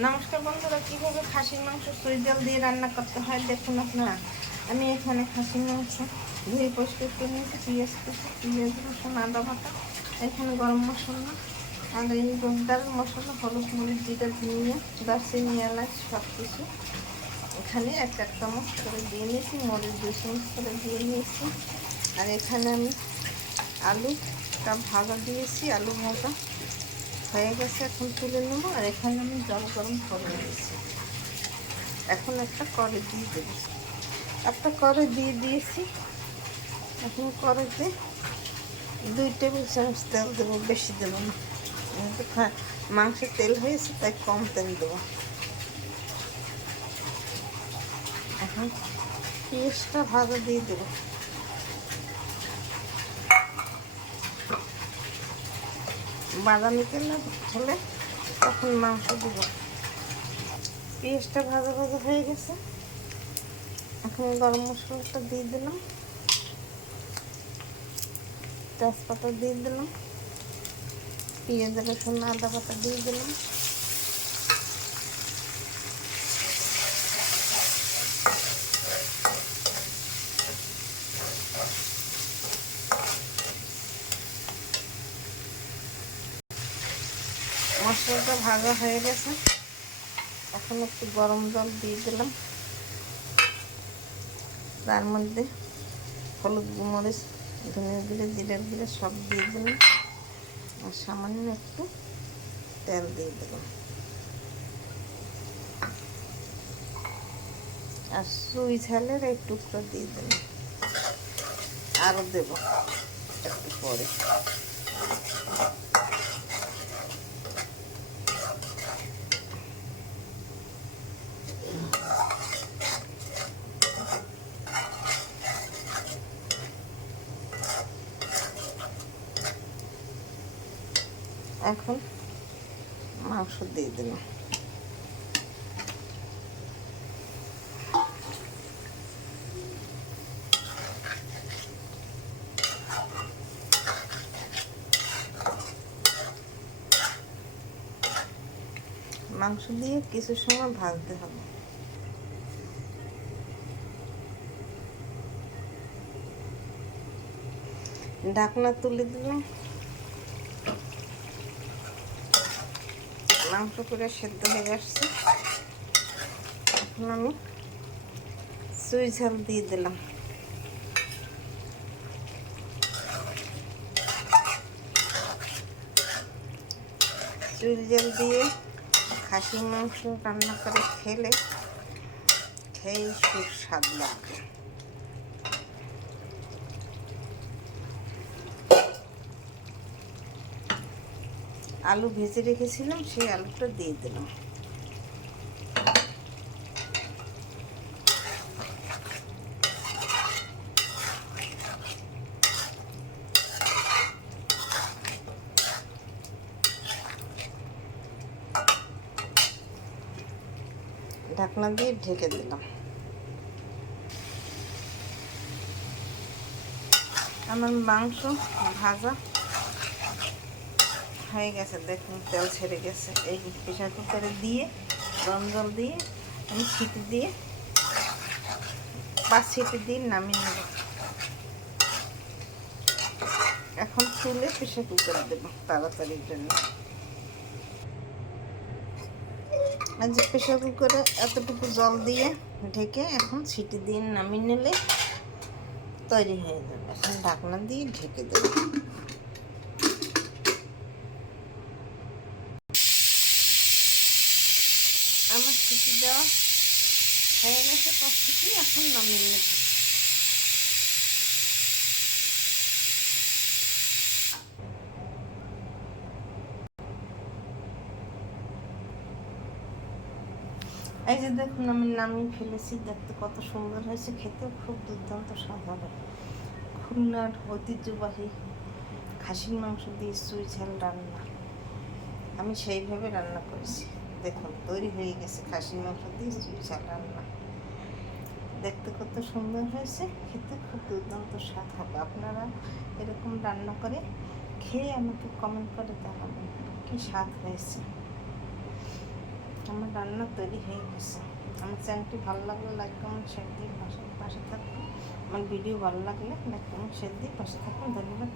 নমস্কার বন্ধুরা, কীভাবে খাসির মাংস সুইজাল দিয়ে রান্না করতে হয় দেখুন আপনারা। আমি এখানে খাসির মাংস ধুয়ে পরিষ্কার করে নিয়েছি, পেঁয়াজ রসুন আদা বাটা, এখানে গরম মশলা আর এই ডাল মশলা, হলুদ মরিচ জিরা ধনিয়া দারচিনি এলাচ সব কিছু এখানে এক চামচ করে দিয়ে নিয়েছি, মরিচ 2 চামচ করে দিয়ে নিয়েছি। আর এখানে আমি আলুটা ভাজা দিয়েছি, আলু ভাজা হয়ে গেছে, এখন তুলে নেবো। আর এখানে আমি জল গরম করে নিয়েছি, এখন একটা কড়াই দিয়ে দেবো। একটা কড়াই দিয়ে দিয়েছি, এখন কড়াইতে 2 টেবিল চামচ তেল দেবো, বেশি দেবো না, যেহেতু মাংসে তেল হয়েছে তাই কম তেল দেবো। এখন পেঁয়াজটা ভাজা দিয়ে দেবো, বাদামি কালার হলে তখন মাংস দেব। পেঁয়াজটা ভাজা ভাজা হয়ে গেছে, এখন গরম মশলাটা দিয়ে দিলাম, তেজপাতা দিয়ে দিলাম, পেঁয়াজ রসুন আদা বাটা দিয়ে দিলাম, মশলাটা ভাজা হয়ে গেছে, এখন একটু গরম জল দিয়ে দিলাম, তার মধ্যে হলুদ মরিচ ধনিয়া গুঁড়ো জিরার গুঁড়ো সব দিয়ে দিলাম, আর সামান্য একটু তেল দিয়ে দিলাম, আর সুই ঝালের এই টুকরো দিয়ে দিলাম, আরও দেব একটু পরে। এখন মাংস দিয়ে দিলাম, মাংস দিয়ে কিছু সময় ভাজতে হবে। ঢাকনা তুলে দিলাম, মাংস করে সেদ্ধ হয়ে আসছে, এখন আমি সুই ঝাল দিয়ে দিলাম, সুই ঝাল দিয়ে খাসির মাংস রান্না করে খেলে খেয়ে সুস্বাদ লাগবে। আলু ভেজে রেখেছিলাম, সেই আলুটা দিয়ে দিলাম, ঢাকনা দিয়ে ঢেকে দিলাম। আমার মাংস ভাজা হয়ে গেছে, দেখুন তেল ছেড়ে গেছে। এই প্রেসার কুকারে দিয়ে গরম জল দিয়ে আমি সিটি দিয়ে 5 সিটি দিয়ে নামিয়ে নেব। এখন তুলে প্রেসার কুকারে দেবো তাড়াতাড়ির জন্য। আর যে প্রেসার কুকারে এতটুকু জল দিয়ে ঢেকে এখন সিটি দিয়ে নামিয়ে নিলে তৈরি হয়ে যাবে। এখন ঢাকনা দিয়ে ঢেকে দেবো। আমার সিটি দেওয়া হয়ে গেছে 5 সিটি, এখন নামিয়ে নেব। এই যে দেখুন আমি নামিয়ে ফেলেছি, দেখতে কত সুন্দর হয়েছে, খেতেও খুব দুর্দান্ত স্বাদ হবে। খুলনার ঐতিহ্যবাহী খাসির মাংস দিয়ে চুই ঝাল রান্না আমি সেইভাবে রান্না করেছি। দেখুন তৈরি হয়ে গেছে খাসির মাংস দিয়ে চুই ঝাল রান্না, দেখতে কত সুন্দর হয়েছে, খেতে খুব দুর্দান্ত স্বাদ হবে। আপনারা এরকম রান্না করে খেয়ে আমাকে কমেন্ট করে জানাবেন কি স্বাদ হয়েছে। আমার রান্না তৈরি হয়ে গেছে। আমার চ্যানেলটি ভালো লাগলে লাইক কমেন্ট শেয়ার দিয়ে পাশে থাকবেন। আমার ভিডিও ভালো লাগলে লাইক কমেন্ট শেয়ার দিয়ে পাশে থাকবেন। ধন্যবাদ।